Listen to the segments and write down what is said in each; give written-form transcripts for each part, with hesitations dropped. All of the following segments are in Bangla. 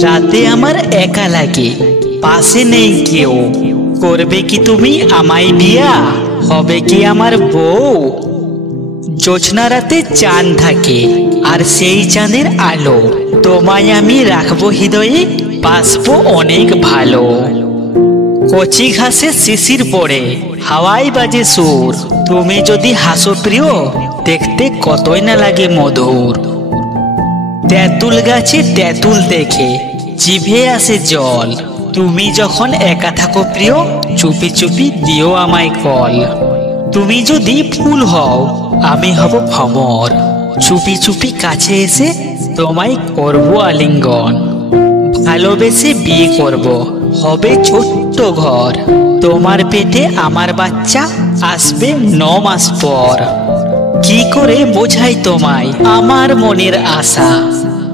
রাতে আমার একা লাগে, পাশে নেই কেউ। করবে কি তুমি আমায় বিয়া, হবে কি আমার বউ? জোছনা রাতে চাঁদ থাকে, আর সেই চাঁদের আলো তোমায় আমি রাখবো হৃদয়ে, বাসবো অনেক ভালো। কচি ঘাসে শিশির পড়ে, হাওয়ায় বাজে সুর, তুমি যদি হাসো প্রিয়, দেখতে কতই না লাগে মধুর। তেঁতুল গাছে তেঁতুল দেখে জিভে আসে জল, তুমি যখন একা থাকো প্রিয়, চুপি চুপি দিও আমায় কল। তুমি যদি ফুল হও, আমি হব ভ্রমর, চুপি চুপি কাছে এসে তোমায় করবো আলিঙ্গন। ভালোবেসে বিয়ে করব, হবে ছোট্ট ঘর, তোমার পেটে আমার বাচ্চা আসবে 9 মাস পর। কি করে বোঝাই তোমায় আমার মনের আশা,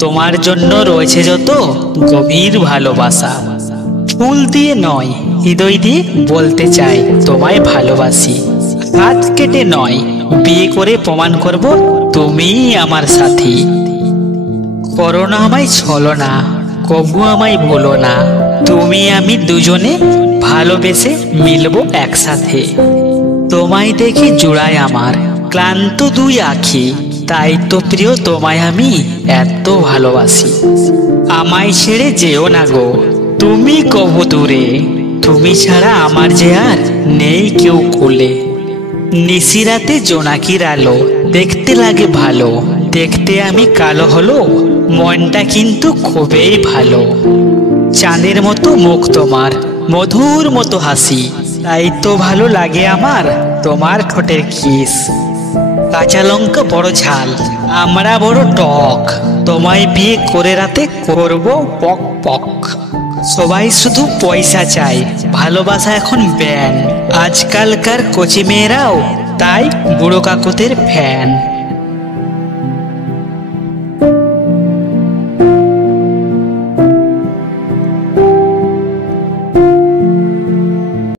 তোমার জন্য রয়েছে যত গভীর ভালোবাসা। ফুল দিয়ে নয়, হৃদয় দিয়ে বলতে চাই তোমায় ভালোবাসি। হাত কেটে নয়, বিয়ে করে প্রমাণ করব তুমিই আমার সাথী। করোনা আমায় ছলো না, কবু আমায় ভুলো না, তুমি আমি দুজনে ভালোবেসে মিলবো একসাথে। তোমায় দেখে জুড়ায় আমার ক্লান্ত দুই আখি, তাই তো প্রিয় তোমায় আমি এত ভালোবাসি। আমায় ছেড়ে যেও না গো, তুমি কবু দূরে, তুমি ছাড়া আমার যে আর নেই কেউ কোলে। নিশিরাতে জোনাকির আলো দেখতে লাগে ভালো, দেখতে আমি কালো হলো, মনটা কিন্তু খুবই ভালো। চাঁদের মতো মুখ তোমার, মধুর মতো হাসি, তাই তো ভালো লাগে আমার তোমার ঠোঁটের কিস। কাঁচা লঙ্কা বড় ঝাল, আমরা বড় টক, তোমায় বিয়ে করে রাতে করব পক পক। সবাই শুধু পয়সা চায়, ভালোবাসা এখন ব্যান, আজকালকার কচি মেয়েরাও তাই বুড়ো কাকুদের ফ্যান।